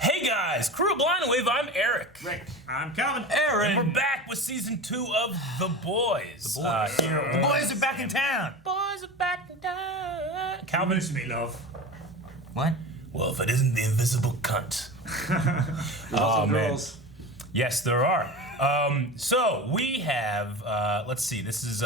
Hey guys, Crew of Blind Wave, I'm Eric. Rick, I'm Calvin. Aaron. And we're back with season 2 of The Boys. The Boys. The Boys are back in town. Boys are back in town. Calvin, miss me, love. What? Well, if it isn't the invisible cunt. Oh, girls. Yes, there are. So we have, let's see, this is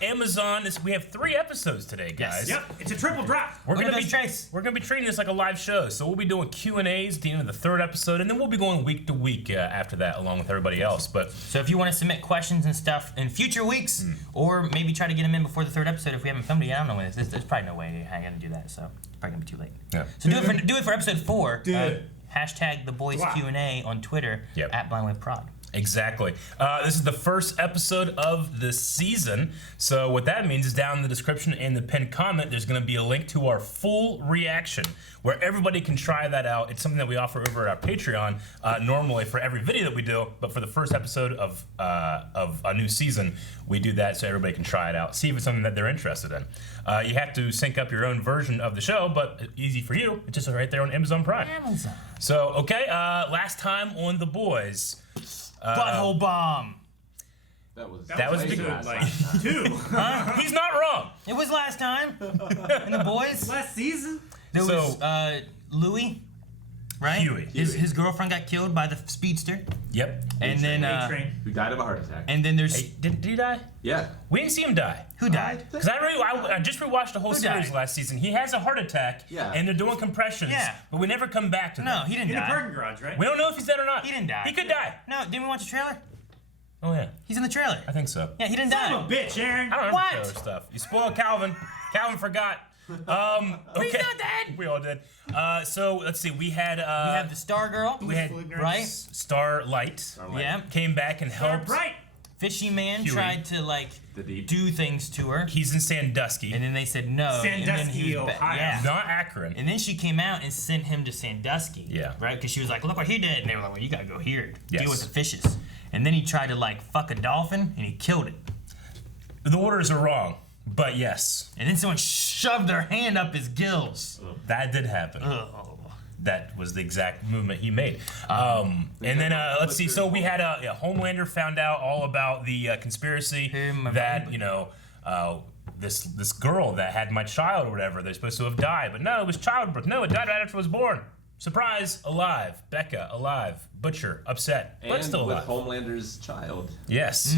Amazon. We have 3 episodes today, guys. Yep, it's a triple drop. We're gonna be treating this like a live show. So we'll be doing Q&As at the end of the 3rd episode, and then we'll be going week to week after that, along with everybody else. But So if you want to submit questions and stuff in future weeks, or maybe try to get them in before the 3rd episode if we haven't filmed it yet, I don't know when there's probably no way I gotta do that, so it's probably gonna be too late. Yeah. So do it for episode 4. Do it. Hashtag the boys Q&A on Twitter at BlindWaveProd. Exactly. This is the first episode of the season. So what that means is down in the description and the pinned comment, there's going to be a link to our full reaction where everybody can try that out. It's something that we offer over at our Patreon normally for every video that we do, but for the first episode of a new season, we do that so everybody can try it out, see if it's something that they're interested in. You have to sync up your own version of the show, but easy for you. It's just right there on Amazon Prime. So, okay, last time on The Boys. Butthole bomb. That was big. Like 2. Huh? He's not wrong. It was last time in the boys. Last season. There was Louis, right? Huey. His girlfriend got killed by the speedster. Yep. And then Who died of a heart attack. and then there's Hey, did he die? Yeah. We didn't see him die. who died? Because I just rewatched the whole series died? last season. He has a heart attack, Yeah. and they're doing compressions, Yeah. but we never come back to No, that. he didn't In the die. parking garage, right? We don't know if he's dead or not. He didn't die. He could die. No, didn't we watch the trailer? Oh, yeah. He's in the trailer. I think so. Yeah, he didn't Son die. of a bitch, Aaron. I don't remember What? trailer stuff. You spoiled Calvin. Calvin forgot. Okay. He's not dead. We all did. So, let's see. We had... We have the Star Girl, we had right? Starlight. Yeah. Came back and helped. Right. Fishy Man Huey. tried to The Deep. do things to her, He's in Sandusky. and then they said no. and then Sandusky, was Ohio. Yeah. Not Akron. And then she came out and sent him to Sandusky. Yeah. Right? Because she was like, look what he did. And they were like, well, you gotta go here. Yes. Deal with the fishes. And then he tried to like fuck a dolphin and he killed it. The orders are wrong, but yes. And then someone shoved their hand up his gills. That did happen. Oh. That was the exact movement he made. And then let's see. So we had Homelander found out all about the conspiracy that this girl that had my child or whatever, they're supposed to have died, but no, it was childbirth. No, it died right after it was born. Surprise, alive. Becca, alive. Butcher, upset, but And still with alive. Homelander's child. Yes.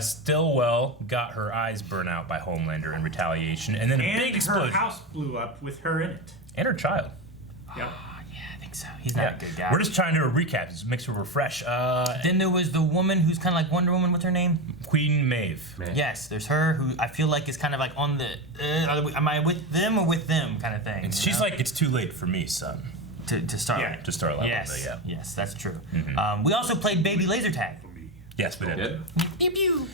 Stillwell got her eyes burnt out by Homelander in retaliation, and then a And big her explosion. house blew up with her in it. And her child. Yep. Yeah, I think so. He's not a good guy. We're just trying to do a recap, just make sure we're fresh. Then there was the woman who's kind of like Wonder Woman. What's her name? Queen Maeve. Man. Yes, there's her who I feel like is kind of like on the am I with them or with them kind of thing. And you she's know? like, it's too late for me, son. to start. Yeah. To start level, Yes, yeah. yes, that's true. We also played Baby Laser Tag. Yes, we did. Did? Pew pew.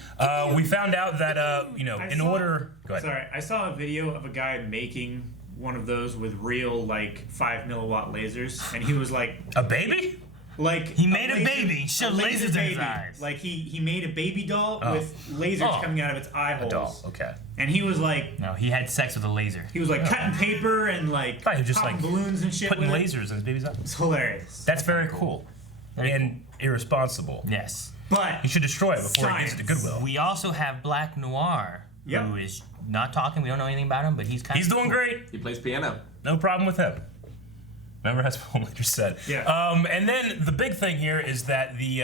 We found out that, in order... Go ahead. Sorry, I saw a video of a guy making one of those with real, like, 5 milliwatt lasers, and he was like... A baby? Like He made a baby, showed laser lasers in his baby. eyes. Like he made a baby doll with lasers coming out of its eye holes. A doll, okay. And he was like No, he had sex with a laser. cutting paper and like Thought he was just, popping like, balloons and shit. Putting with it. lasers in his baby's eyes. It's hilarious. That's very cool. And irresponsible. Yes. But He should destroy it before he gives it to Science. Goodwill. We also have Black Noir, Yep. who is not talking. We don't know anything about him, but he's kind He's of doing great. He plays piano. No problem with him. Remember, that's what Homelander said. Yeah. And then the big thing here is that the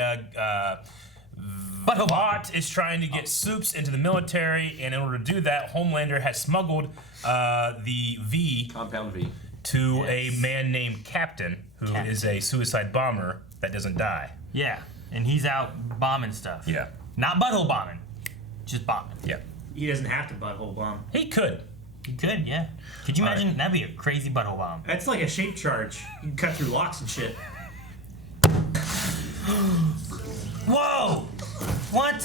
But Vought is trying to get Supes into the military, and in order to do that, Homelander has smuggled the V Compound V. to a man named Captain, who Captain. is a suicide bomber that doesn't die. Yeah, and he's out bombing stuff. Yeah. Not butthole bombing, just bombing. Yeah. he doesn't have to butthole bomb. He could. He could, yeah. Could you All imagine? That'd be a crazy butthole bomb. That's like a shape charge. You can cut through locks and shit. Whoa! What?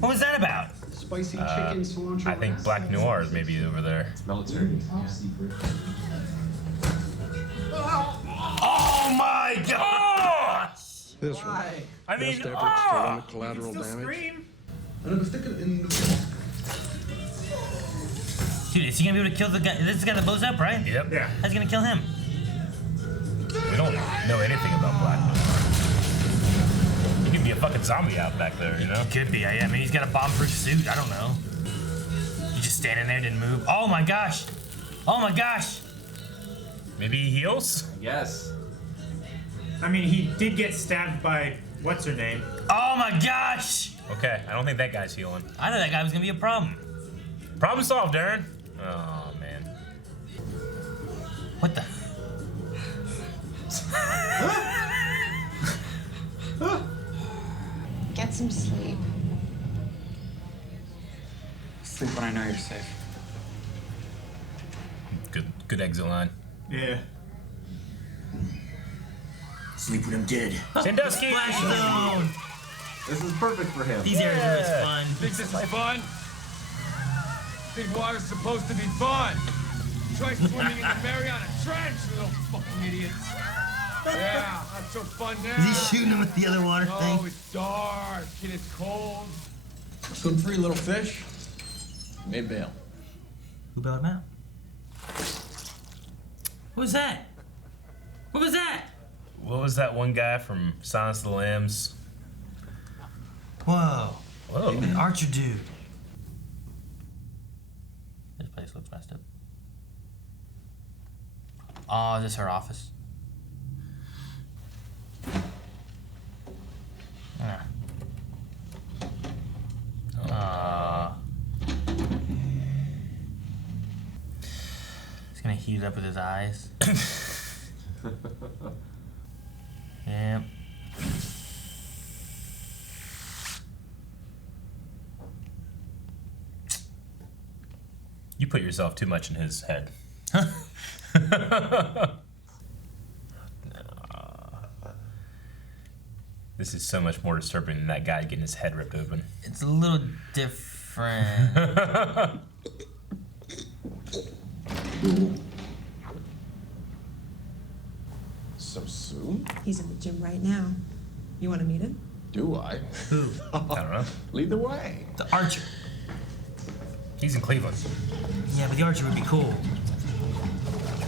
What was that about? Spicy chicken cilantro. I think Black Noir is maybe over there. Military. Oh my god! This one. I mean, Best efforts to limit collateral Still damage. scream. Dude, is he gonna be able to kill the guy? This is the guy that blows up, right? Yep. Yeah. How's he gonna kill him? We don't know anything about Black Noir. He could be a fucking zombie out back there, you know? Could be. I mean, he's got a bomb-proof suit. I don't know. He's just standing there, didn't move. Oh my gosh! Oh my gosh! Maybe he heals? Yes. I mean, he did get stabbed by what's her name? Oh my gosh! Okay, I don't think that guy's healing. I thought that guy was gonna be a problem. Problem solved, Aaron. Oh, man. What the? Get some sleep. Sleep when I know you're safe. Good exit line. Yeah. Sleep when I'm dead. Sandusky! Flash zone! This is perfect for him. These areas are always fun. Think this is fun? Think water's supposed to be fun? Try swimming in the Marietta Trench, you little fucking idiots. Yeah, not so fun now. Is he shooting him with the other water Oh, thing? it's dark and it's cold. Swim free, little fish. May bail. Who bailed him out? What was that? What was that? What was that one guy from Silence of the Lambs? Whoa. Whoa. An archer dude. This place looks messed up. Oh, is this her office? Ah. He's gonna heat it up with his eyes. Yep. You put yourself too much in his head. This is so much more disturbing than that guy getting his head ripped open. It's a little different. So soon? He's in the gym right now. You want to meet him? Do I? Who? I don't know. Lead the way. The archer. He's in Cleveland. Yeah, but the archer would be cool.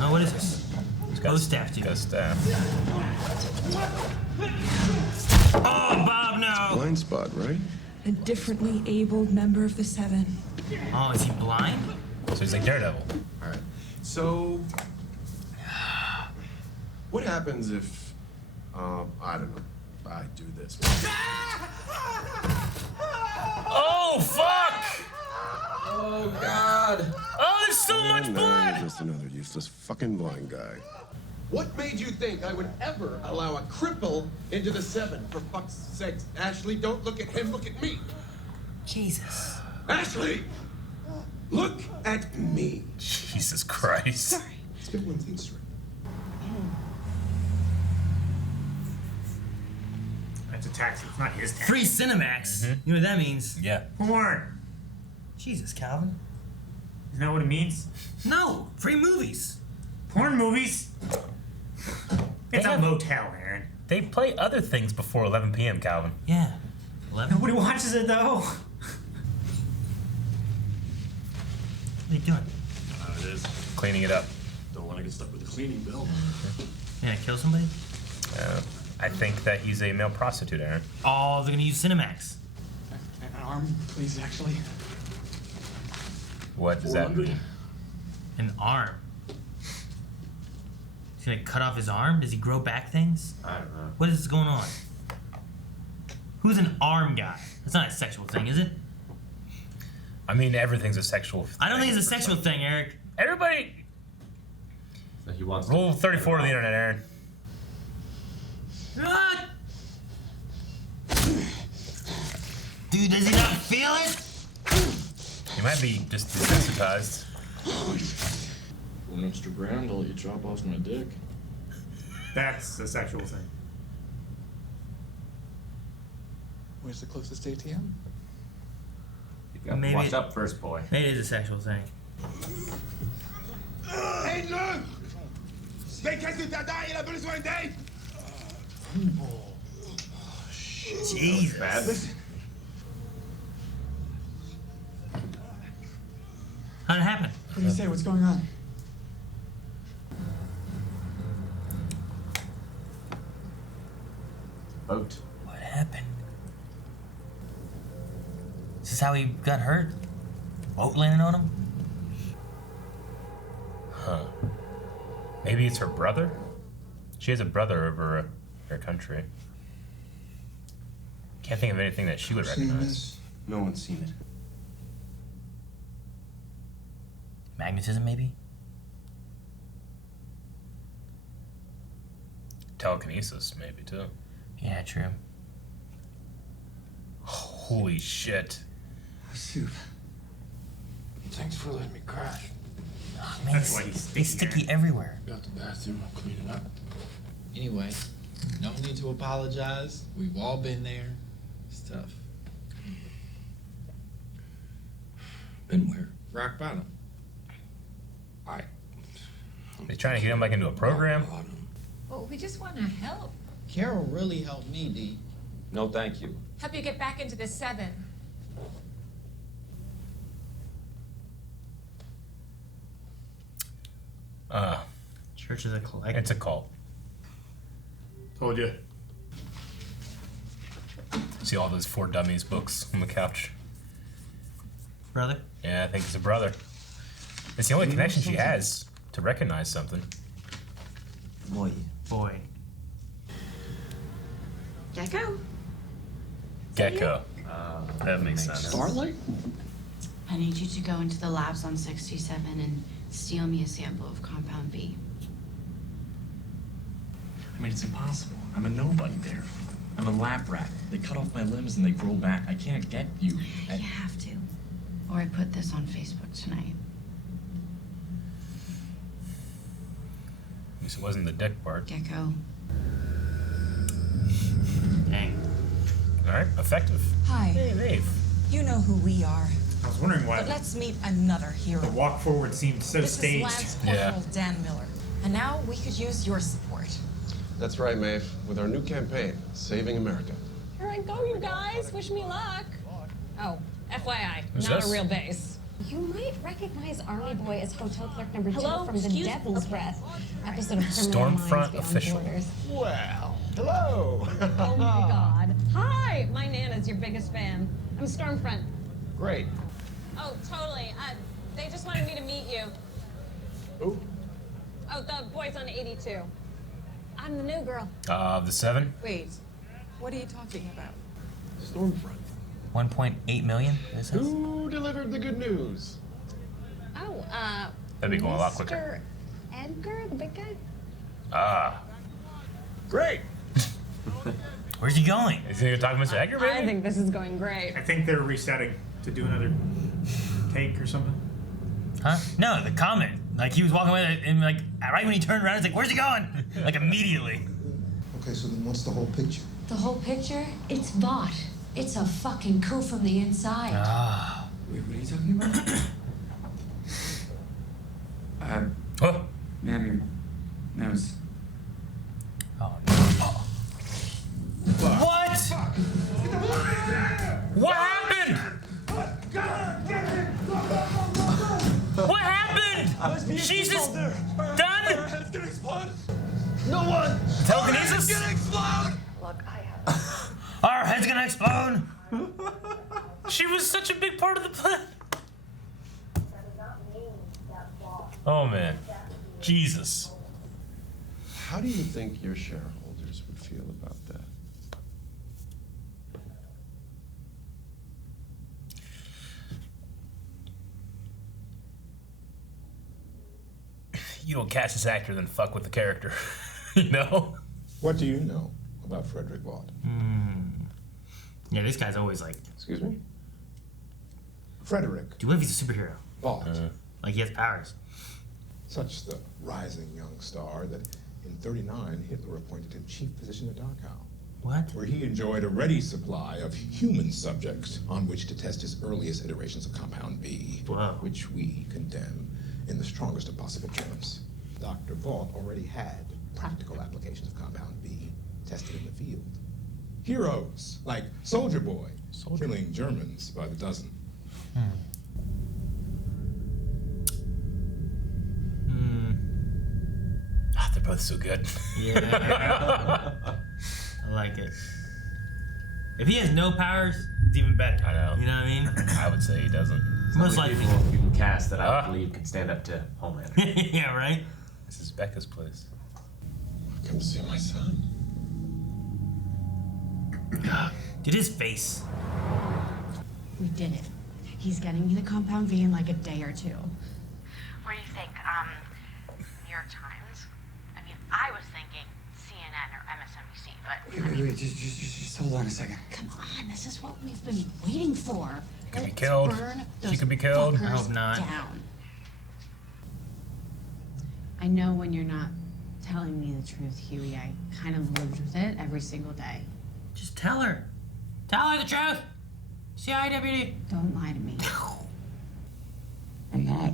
Oh, what is this? Got Bow staff, dude. Got staff. Oh, Bob, no! Blind spot, right? A differently abled member of the Seven. Oh, is he blind? So he's like Daredevil. All right. So, what happens if, I don't know, I do this? Oh, fuck! Oh God. Oh, there's so much And blood! just another useless fucking blind guy. What made you think I would ever allow a cripple into the Seven? For fuck's sake, Ashley, don't look at him, look at me. Jesus. Ashley, look at me. Jesus Christ. Let's get one thing straight. That's a taxi. It's not his taxi. Free Cinemax. You know what that means? Yeah. Porn. Jesus, Calvin. Isn't that what it means? No, free movies. Porn movies? It's They a have- motel, Aaron. They play other things before 11 p.m., Calvin. Yeah. 11? Nobody watches it though. What are you doing? It is. Cleaning it up. Don't want to get stuck with the cleaning bill. You gonna kill somebody? I think that he's a male prostitute, Aaron. Oh, they're gonna use Cinemax. An arm, please, Ashley. What does that mean? An arm. He's gonna cut off his arm? Does he grow back things? I don't know. What is going on? Who's an arm guy? That's not a sexual thing, is it? I mean, everything's a sexual thing. I don't think it's a sexual thing, Eric. Everybody, So he wants to. rule 34 of the internet, Aaron. What? Dude, does he not feel it? He might be just desensitized. For an extra grand, I'll let you chop off my dick. That's a sexual thing. Where's the closest ATM? You got Maybe- washed up first, boy. Maybe it is a sexual thing. Aide-le! Mais qu'est-ce que t'as? Il a besoin d'aide! Jesus. Bad. How'd it happen? What do you say? What's going on? boat. What happened? Is this how he got hurt? Boat landing on him? Huh. Maybe it's her brother? She has a brother over her country. Can't think of anything that she would recognize. No one's seen it. Magnetism, maybe? Telekinesis, maybe, too. Yeah, true. Holy shit. Soup. Thanks for letting me crash. Oh, man, That's why he's it's sticky, sticky everywhere. Got the bathroom, I'll clean it up. Anyway, no need to apologize. We've all been there. It's tough. Been where? Rock bottom. They're trying to get him back into a program. Well, we just want to help. Carol really helped me, D. No, thank you. Help you get back into the 7. Church is a collect. It's a cult. Told you. See all those 4 Dummies books on the couch. Brother? Yeah, I think it's a brother. It's the only connection she has to recognize something. Boy. Gecko? Gecko. That makes sense. Starlight? I need you to go into the labs on 67 and steal me a sample of compound B. I mean, it's impossible. I'm a nobody there. I'm a lab rat. They cut off my limbs and they grow back. I can't get you. You have to. Or I put this on Facebook tonight. At least it wasn't the dick part. Gecko. Dang. Alright, effective. Hi. Hey, Dave. You know who we are. I was wondering why But let's meet another hero. the walk forward seemed so This staged. is Lance Yeah. Corporal Dan Miller. And now we could use your support. That's right, Maeve. With our new campaign, Saving America. Here I go, you guys. Wish me luck. Oh, FYI, Who's not this? a real base. You might recognize Army Boy as hotel clerk number 2 Hello? from The Excuse- Devil's okay. Breath episode of Criminal Stormfront Minds Beyond official. Borders. Well, hello. Oh my god. Hi, my Nana's your biggest fan. I'm Stormfront. Great. Oh, totally. They just wanted me to meet you. Who? Oh, the boys on 82. I'm the new girl. The 7? Wait, what are you talking about? Stormfront. 1.8 million? This is? Who delivered the good news? Oh, That'd be going a lot quicker. Mr. Edgar, the big guy? Ah. Great. Where's he going? Is he gonna talk to Mr. Edgar, maybe? I think this is going great. I think they're resetting to do another take or something. Huh? No, the comment. Like, he was walking away, and like, right when he turned around, it's like, where's he going? Like, immediately. Okay, so then what's the whole picture? The whole picture? It's Vought. It's a fucking coup from the inside. Ah. Wait, what are you talking about? Oh. Ma'am, your nose. Oh, no. What? What happened? What happened? She's just done? No one. Telekinesis? Look, I have. Our head's gonna explode. She was such a big part of the plan. Oh man. Jesus. How do you think your shareholders would feel about that? You don't cast this actor, then fuck with the character. You know? What do you know about Frederick Vought? Yeah, this guy's always like, Excuse me? Frederick do you believe he's a superhero? Vought. Like, he has powers. Such the rising young star that in 39 Hitler appointed him chief physician at Dachau, What? where he enjoyed a ready supply of human subjects on which to test his earliest iterations of compound B, Wow. which we condemn in the strongest of possible terms. Dr. Vought already had practical applications of compound B tested in the field. Heroes like Soldier Boy, killing Germans by the dozen. Ah, they're both so good. Yeah. I like it. If he has no powers, it's even better. I know. You know what I mean? I would say he doesn't. Most likely. People you can cast that I believe can stand up to Homelander. Yeah, right? This is Becca's place. Come to see my son. Dude, his face. We did it. He's getting me the compound V in like a day or two. What do you think? New York Times? I mean, I was thinking CNN or MSNBC, but... Wait, just hold on a second. Come on, this is what we've been waiting for. He could be killed. She could be killed. I hope not. Down. I know when you're not telling me the truth, Huey. I kind of lived with it every single day. Just tell her. Tell her the truth. CIA deputy. Don't lie to me. I'm not.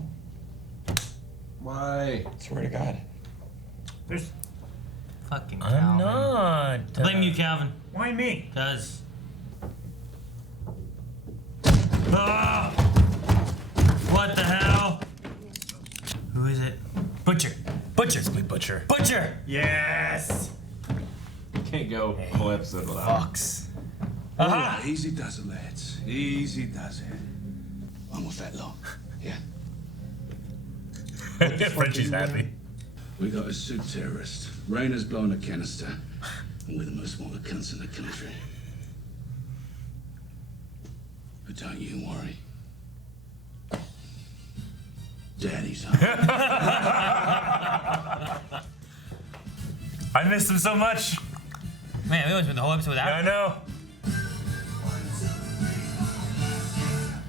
Why? Swear to God. There's. Fucking I'm Calvin. not. I blame you, Calvin. Why me? Cause. Ah! What the hell? Who is it? Butcher. Butcher. It's me, Butcher. Butcher. Yes. You can't go a whole episode without. Fox. Uh-huh. Easy does it, lads. Easy does it. Almost that long. Yeah. Frenchie's happy. We got a suit terrorist. Rayner's blown a canister. And we're the most wanted cunts in the country. But don't you worry. Daddy's home. I missed him so much. Man, we almost went the whole episode without I know.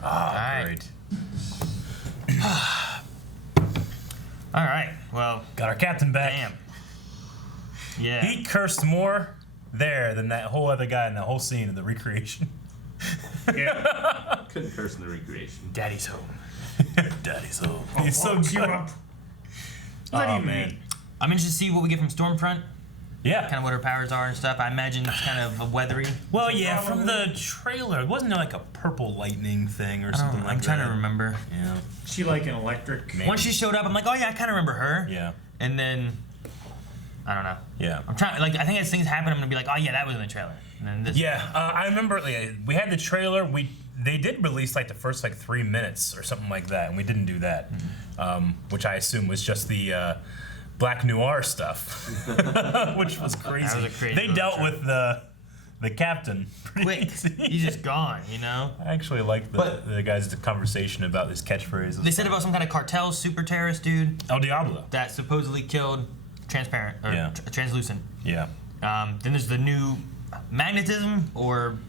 Alright. Great. Alright, well. Got our captain back. Damn. Yeah. He cursed more there than that whole other guy in the whole scene of the recreation. Yeah. Couldn't curse in the recreation. Daddy's home. Daddy's home. He's so Fuck you good. up. What do you man. mean? I'm interested to see what we get from Stormfront. Yeah. Kind of what her powers are and stuff. I imagine it's kind of a weathery. Well, yeah, from the trailer, wasn't there like a purple lightning thing or something like that? I'm trying to remember. Yeah. She like an electric. Maybe. Once she showed up, I'm like, oh yeah, I kind of remember her. Yeah. And then, I don't know. Yeah. I'm trying, like, I think as things happen, I'm gonna be like, oh yeah, that was in the trailer. And then this. Yeah, I remember we had the trailer. They did release like the first like 3 minutes or something like that, and we didn't do that, which I assume was just the Black Noir stuff, which was crazy. That was a crazy they dealt trailer. with the captain pretty Quick, easy. he's just gone, you know? I actually liked the guys' conversation about his catchphrase. They said about some kind of cartel super terrorist dude. El Diablo. That supposedly killed Transparent, or Yeah. Translucent. Yeah. Then there's the new magnetism, or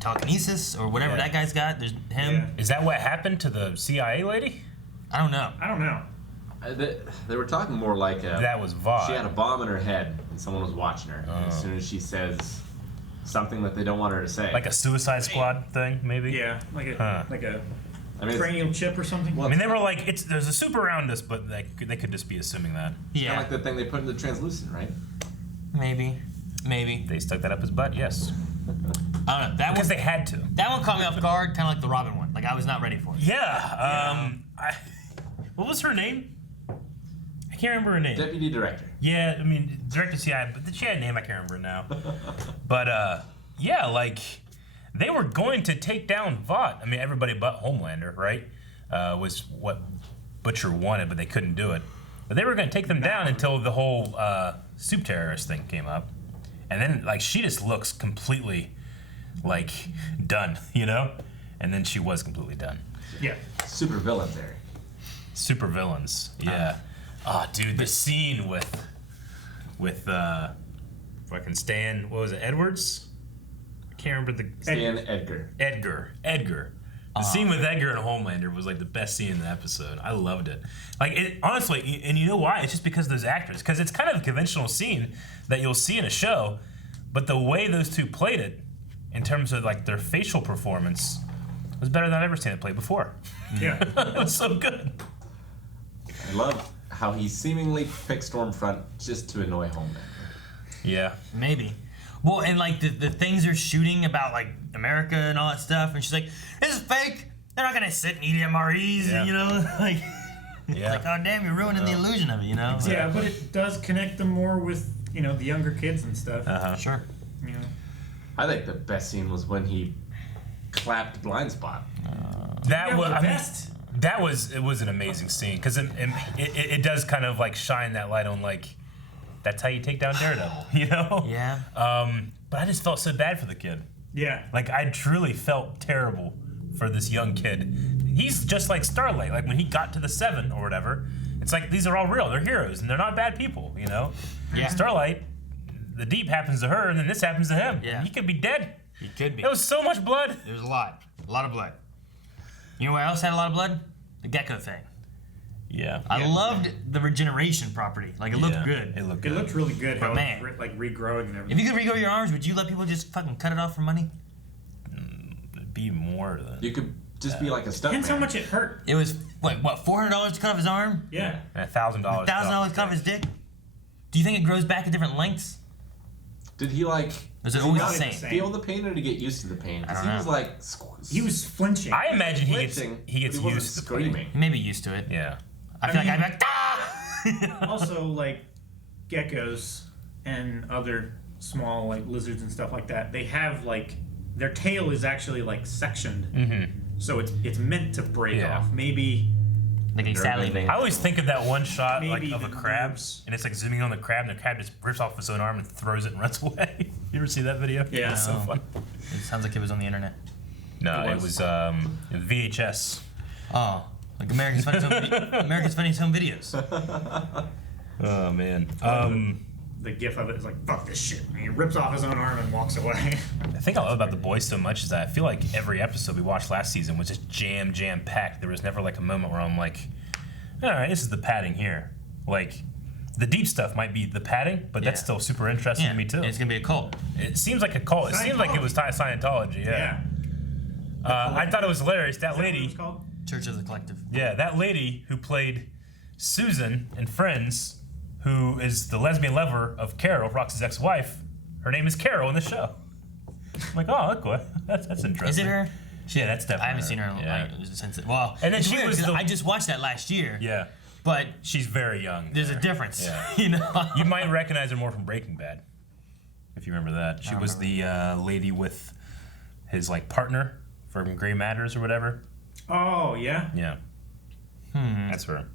telekinesis, or whatever Yeah. that guy's got. There's him. Yeah. Is that what happened to the CIA lady? I don't know. I don't know. They were talking more like That was Vought. she had a bomb in her head and someone was watching her. And as soon as she says something that they don't want her to say, Like a Suicide Squad thing, maybe? Yeah, like a I mean, cranial chip or something. I mean, they were like, there's a soup around us, but they could just be assuming that. it's Yeah, kind of like the thing they put in the translucent, right? maybe. They stuck that up his butt, yes. I don't know. That Because one, they had to. that one caught me off guard, kind of like the Robin one. Like I was not ready for it. Yeah. What was her name? I can't remember her name. Deputy director. Yeah, I mean, director CI, but she had a name, I can't remember now. But, yeah, like, they were going to take down Vought. I mean, everybody but Homelander, right? Was what Butcher wanted, but they couldn't do it. But they were going to take them down until the whole soup terrorist thing came up. And then, like, she just looks completely, like, done, you know? And then she was completely done. Yeah. Super villains, Eric. Super villains, yeah. Oh, dude, the scene with fucking Stan, what was it, Edwards? I can't remember the... Stan Edgar. Edgar. The scene with Edgar and Homelander was like the best scene in the episode. I loved it. Like, it, honestly, and you know why? It's just because of those actors. Because it's kind of a conventional scene that you'll see in a show, but the way those two played it, in terms of like their facial performance, was better than I've ever seen it played before. Yeah. It was so good. I love how he seemingly picked Stormfront just to annoy Homelander. Yeah. Maybe. Well, and like the things they're shooting about like America and all that stuff, and she's like, "This is fake. They're not gonna sit and eat MREs," Yeah. you know, like. Yeah. Like, oh damn, you're ruining the illusion of it, you know? Yeah, but it does connect them more with the younger kids and stuff. Uh-huh. Sure. You know, I think the best scene was when he clapped Blind Spot. That was it was an amazing scene because it does kind of like shine that light on like that's how you take down Daredevil, you know? Yeah. But I just felt so bad for the kid. Yeah. Like I truly felt terrible for this young kid. He's just like Starlight. Like when he got to the 7 or whatever, it's like these are all real. They're heroes and they're not bad people, you know? Yeah. Starlight, the deep happens to her and then this happens to him. Yeah. He could be dead. He could be. There was so much blood. There was a lot of blood. You know what else had a lot of blood? The gecko thing. Yeah. I loved the regeneration property. Like it looked good. It looked It looked really good. But How man, it, like regrowing and everything. if you could regrow your arms, would you let people just fucking cut it off for money? It'd be more than. You could just be like a stuntman. Depends how much it hurt. It was like what, $400 to cut off his arm? Yeah. $1,000. $1,000 to cut off his dick? Do you think it grows back at different lengths? Did he like? Is it did he always not the same? feel the pain or to get used to the pain? I Because don't he was know. like. He was flinching. I imagine he Flinching, gets but he wasn't used to the pain. screaming. He may be used to it. Yeah. I feel like I'd be like, ah! Also, like geckos and other small like lizards and stuff like that, they have like their tail is actually like sectioned, so it's meant to break off. Maybe Like a salivate. I always think of that one shot like Maybe of a the crab, nerves. and it's like zooming on the crab, and the crab just rips off his own arm and throws it and runs away. You ever see that video? Yeah. It's so No. fun. It sounds like it was on the internet. No, It it was. was VHS. Oh, like America's Funniest Home Videos. Oh man. the gif of it is like, fuck this shit. And he rips off his own arm and walks away. I think I love about The Boys so much is that I feel like every episode we watched last season was just jam packed. There was never like a moment where I'm like, all right, this is the padding here. Like, the deep stuff might be the padding, but that's still super interesting to me too. It's gonna be a cult. It seems like a cult. It seems like it was Scientology. Yeah. I thought it was hilarious. That lady. Church of the Collective. Yeah, that lady who played Susan in Friends, who is the lesbian lover of Carol, Roxy's ex-wife. Her name is Carol in the show. I'm like, oh, look what that's interesting. Is it her? Yeah, that's definitely. I haven't seen her since. Well, and then it's she weird, was 'cause the. I just watched that last year. Yeah. But she's very young. There's a difference. Yeah. You know. You might recognize her more from Breaking Bad, if you remember that. She was the lady with his like partner from Grey Matters or whatever. Oh, yeah? Yeah. That's her.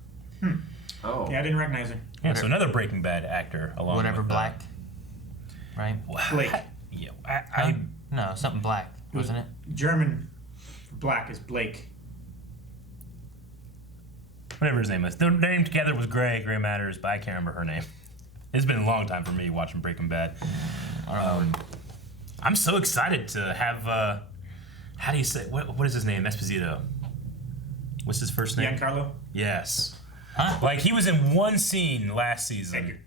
Oh. Yeah, I didn't recognize her. Yeah, so another Breaking Bad actor along Whatever with Black. Right? Blake. Yeah, No, something black, wasn't it? German for black is Blake. Whatever his name is. Their name together was Grey Matters, but I can't remember her name. It's been a long time for me watching Breaking Bad. I'm so excited to have, how do you say, what is his name? Esposito. What's his first name? Giancarlo? Yes. Huh? Like, he was in one scene last season.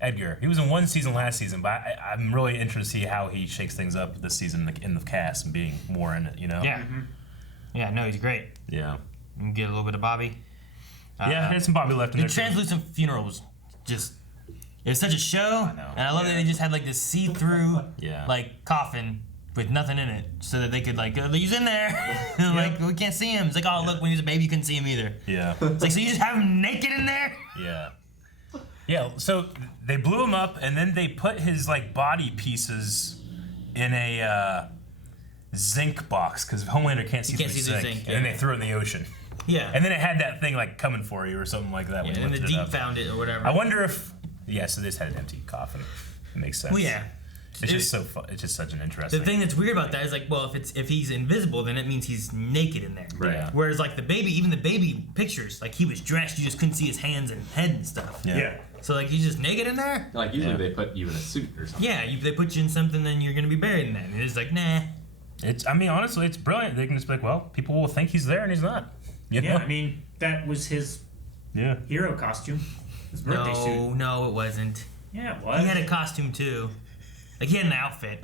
Edgar. He was in one season last season, but I'm really interested to see how he shakes things up this season in the cast and being more in it, you know? Yeah. Yeah, no, he's great. Yeah. You can get a little bit of Bobby. Yeah, there's some Bobby left in The there, too. Translucent Funeral was just, it was such a show. I know. And I love that they just had like this see-through like coffin with nothing in it so that they could like, he's in there. Like, we can't see him. It's like, oh, look, when he was a baby, you couldn't see him either. Yeah. It's like, so you just have him naked in there? Yeah. Yeah, so they blew him up, and then they put his like body pieces in a zinc box because Homelander can't see through the zinc, zinc, and then yeah. they threw it in the ocean. Yeah. And then it had that thing like coming for you or something like that. Yeah, when you and the lifted it Deep up. found it or whatever. I wonder if so they just had an empty coffin. It makes sense. Well, yeah. It's just so fun. It's just such an interesting. The thing that's weird about that is like, well, if he's invisible, then it means he's naked in there. Right. Yeah. Whereas like even the baby pictures, like he was dressed, you just couldn't see his hands and head and stuff. Yeah. So like he's just naked in there. Like usually they put you in a suit or something. Yeah, they put you in something, then you're gonna be buried in that. And it's like, nah. I mean, honestly, it's brilliant. They can just be like, well, people will think he's there and he's not. You know? Yeah, I mean, that was his hero costume. His birthday suit. No, it wasn't. Yeah, it was. He had a costume too. Like he had an outfit.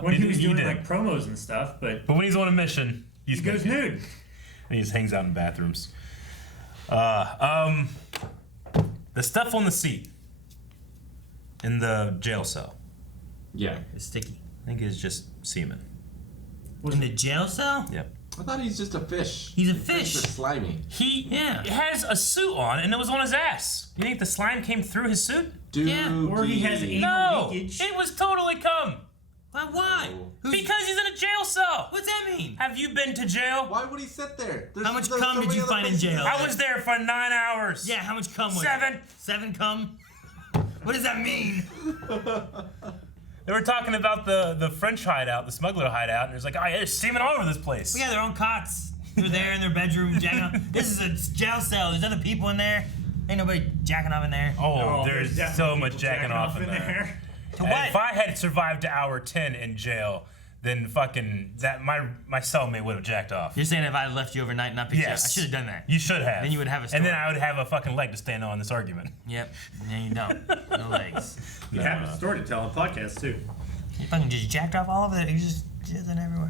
When he was He doing did. like promos and stuff, but when he's on a mission, he goes nude. And he just hangs out in bathrooms. The stuff on the seat in the jail cell. Yeah. It's sticky. I think it's just semen. In the jail cell? Yep. I thought he's just a fish. He's a Fish fish. are slimy. He has a suit on and it was on his ass. You think the slime came through his suit? Dude. Yeah. Or he has anal No, leakage. it was totally cum. Why? Because he's in a jail cell. What's that mean? Have you been to jail? Why would he sit there? How much cum did you find in jail? I was there for 9 hours. Yeah, how much cum was 7. it? 7 cum? What does that mean? They were talking about the French hideout, the smuggler hideout, and it was like, oh, yeah, there's semen all over this place. Well, yeah, their own cots. They're there in their bedroom jacking off. This is a jail cell. There's other people in there. Ain't nobody jacking off in there. Oh, there's so much jacking off in there. To what? If I had survived to hour 10 in jail, then fucking my cellmate would have jacked off. You're saying if I left you overnight and not picked you up, I should have done that. You should have. Then you would have a story. And then I would have a fucking leg to stand on this argument. Yep. And you don't. No legs. You have a story to tell on podcast too. You fucking just jacked off all of it. You're just jizzing everywhere.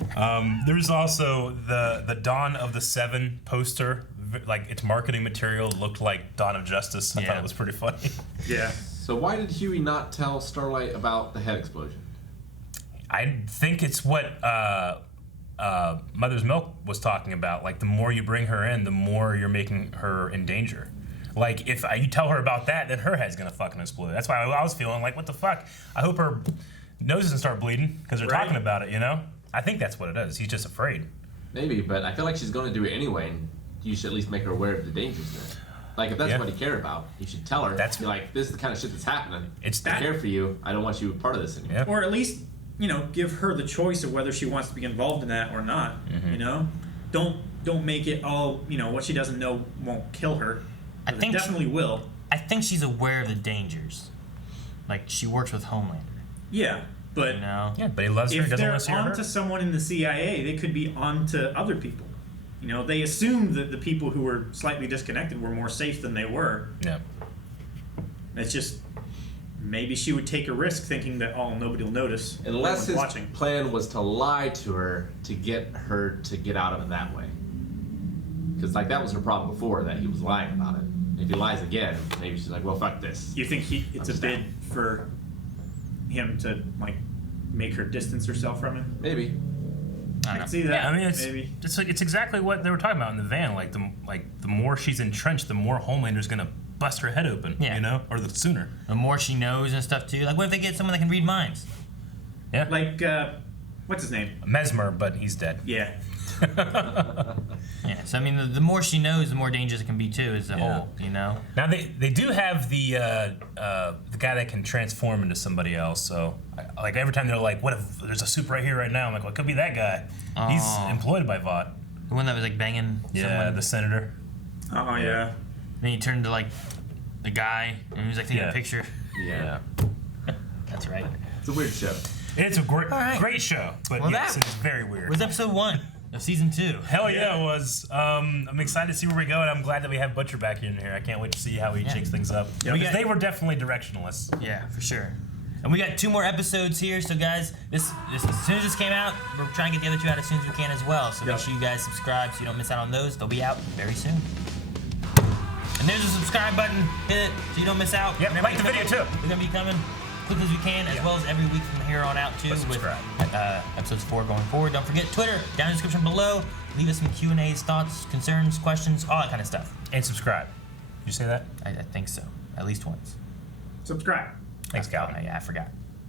There's also the Dawn of the Seven poster. Like its marketing material looked like Dawn of Justice. I thought it was pretty funny. Yeah. So why did Huey not tell Starlight about the head explosion? I think it's what Mother's Milk was talking about. Like the more you bring her in, the more you're making her in danger. Like if you tell her about that, then her head's gonna fucking explode. That's why I was feeling like, what the fuck? I hope her nose doesn't start bleeding because they're talking about it. You know? I think that's what it is. He's just afraid. Maybe, but I feel like she's gonna do it anyway. And you should at least make her aware of the dangers there. Like, if that's what you care about, you should tell her. Be like, this is the kind of shit that's happening. I care for you. I don't want you a part of this anymore. Or at least, give her the choice of whether she wants to be involved in that or not. Don't make it all, what she doesn't know won't kill her. I think it definitely will. I think she's aware of the dangers. Like, she works with Homelander. Yeah, but yeah, but he loves her. If Doesn't they're want to see her on hurt. to someone in the CIA, they could be on to other people. They assumed that the people who were slightly disconnected were more safe than they were. Yeah. It's just maybe she would take a risk thinking that nobody will notice. Unless his watching. plan was to lie to her to get her to get out of it that way. Because that was her problem before, that he was lying about it. If he lies again, maybe she's like, well, fuck this. You think it's a bid for him to make her distance herself from him? Maybe. I can see that. Yeah, I mean, maybe. it's exactly what they were talking about in the van. Like the more she's entrenched, the more Homelander's gonna bust her head open. Yeah. Or the sooner. The more she knows and stuff too. Like, what if they get someone that can read minds? Yeah. Like, what's his name? Mesmer, but he's dead. Yeah. Yeah. So I mean, the more she knows, the more dangerous it can be too. As a whole, Now they do have the guy that can transform into somebody else. So like every time they're like, what if there's a supe right here right now? I'm like, well, it could be that guy. He's employed by Vought. The one that was banging. Yeah, the senator. Oh yeah. Then he turned to the guy, and he was taking a picture. Yeah. That's right. It's a weird show. It's a great show, but yes, it's very weird. Was episode 1 of season 2. Hell yeah, it was. I'm excited to see where we go, and I'm glad that we have Butcher back in here. I can't wait to see how he shakes things up. Yeah, because they were definitely directionless. Yeah, for sure. And we got 2 more episodes here, so guys, this as soon as this came out, we're trying to get the other 2 out as soon as we can as well. So make sure you guys subscribe so you don't miss out on those. They'll be out very soon. And there's a subscribe button. Hit it so you don't miss out. Yep, like the video too. We're gonna be coming quick as we can, as well as every week from here on out too, with episodes 4 going forward. Don't forget Twitter down in the description below. Leave us some Q&As, thoughts, concerns, questions, all that kind of stuff. And subscribe. Did you say that? I think so. At least once. Subscribe. Thanks, Cal. Yeah, I forgot.